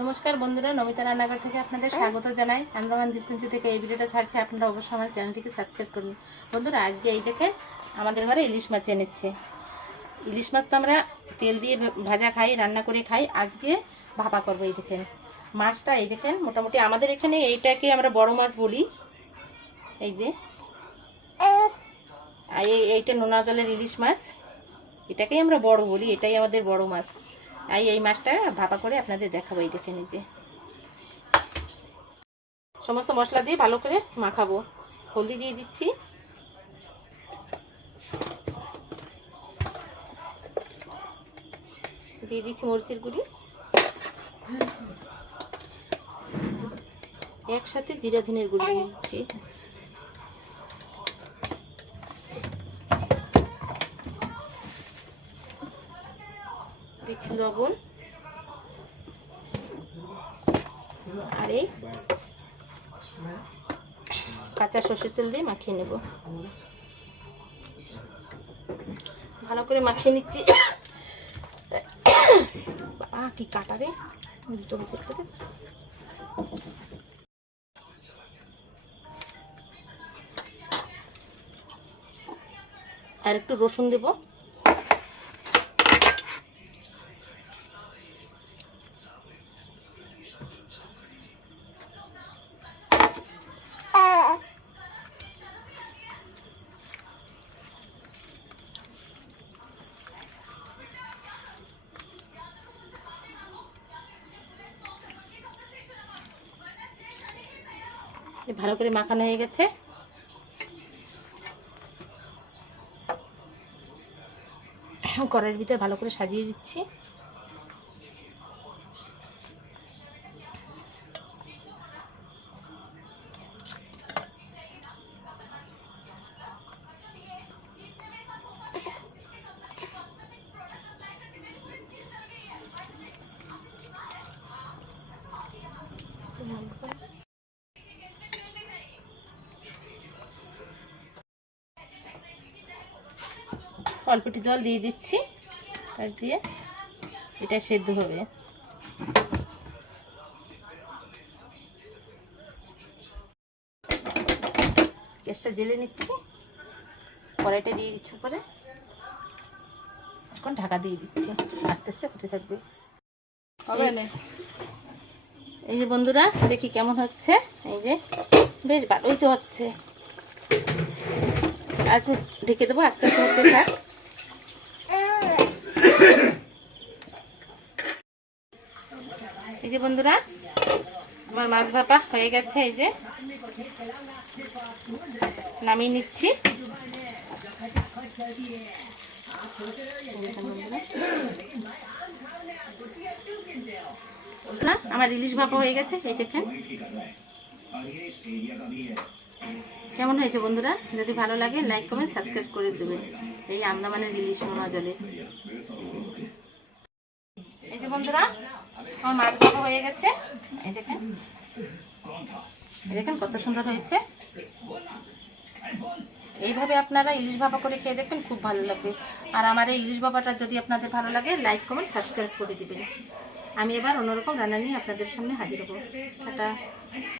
নমস্কার বন্ধুরা, নমিতা রান্নাঘর থেকে আপনাদের স্বাগত জানাই। আন্দামান দ্বীপপুঞ্জ থেকে এই ভিডিওটা ছাড়ছে, আপনারা অবশ্যই আমার চ্যানেলটিকে সাবস্ক্রাইব করুন। বন্ধুরা, আজকে এই দেখেন আমাদের ঘরে ইলিশ মাছ এনেছে। ইলিশ মাছ তো আমরা তেল দিয়ে ভাজা খাই, রান্না করে খাই। আজকে ভাপা করবো। এই দেখেন মাছটা, এই দেখেন মোটামুটি আমাদের এখানে এইটাকে আমরা বড় মাছ বলি। এই যে এইটা নোনা জলের ইলিশ মাছ, এটাকেই আমরা বড় বলি, এটাই আমাদের বড় মাছ। এই মাছটা ভাপা করে আপনাদের দেখাবো। এই দেখে নিজে সমস্ত মশলা দিয়ে ভালো করে মাখাবো। হলদি দিয়ে দিচ্ছি, দিয়ে দিচ্ছি মরিচের গুঁড়ি, একসাথে জিরা ধনের গুঁড়ি দিয়ে দিচ্ছি, দিচ্ছি লবণ, আর এই কাঁচা সর্ষের তেল দিয়ে মাখিয়ে নেব। ভালো করে মাখিয়ে নিচ্ছি। কি কাটারে দুটো গেছে। আর একটু রসুন দেব। ভালো করে মাখানো হয়ে গেছে। কড়াইয়ের ভিতরে ভালো করে সাজিয়ে দিচ্ছি। অল্প একটু জল দিয়ে দিচ্ছি, আর দিয়ে এটা সেদ্ধ হবে। গ্যাসটা জেলে নিচ্ছি, কড়াইটা দিয়ে দিচ্ছি উপরে, এখন ঢাকা দিয়ে দিচ্ছি, আস্তে আস্তে হতে থাকবে। এই যে বন্ধুরা, দেখি কেমন হচ্ছে। এই যে বেশ ভালোই তো হচ্ছে। আর একটু ঢেকে দেবো, আস্তে আস্তে হতে থাক। এই যে বন্ধুরা, আমার মাছ ভাপা হয়ে গেছে। এই যে নামিয়ে নিচ্ছি। না, আমার ইলিশ ভাপা হয়ে গেছে। এই দেখেন কেমন হয়েছে বন্ধুরা। যদি ভালো লাগে লাইক কমেন্ট সাবস্ক্রাইব করে দেবেন। এই আন্দামানের ইলিশ নোনা জলে। এই যে বন্ধুরা, আমার মাছ ভাপা হয়ে গেছে। এই দেখেন, এই দেখেন কত সুন্দর হয়েছে। এইভাবে আপনারা ইলিশ ভাপা করে খেয়ে দেখবেন, খুব ভালো লাগবে। আর আমার এই ইলিশ ভাপাটা যদি আপনাদের ভালো লাগে লাইক কমেন্ট সাবস্ক্রাইব করে দিবেন। আমি এবার অন্যরকম রান্না নিয়ে আপনাদের সামনে হাজির হব। টাটা।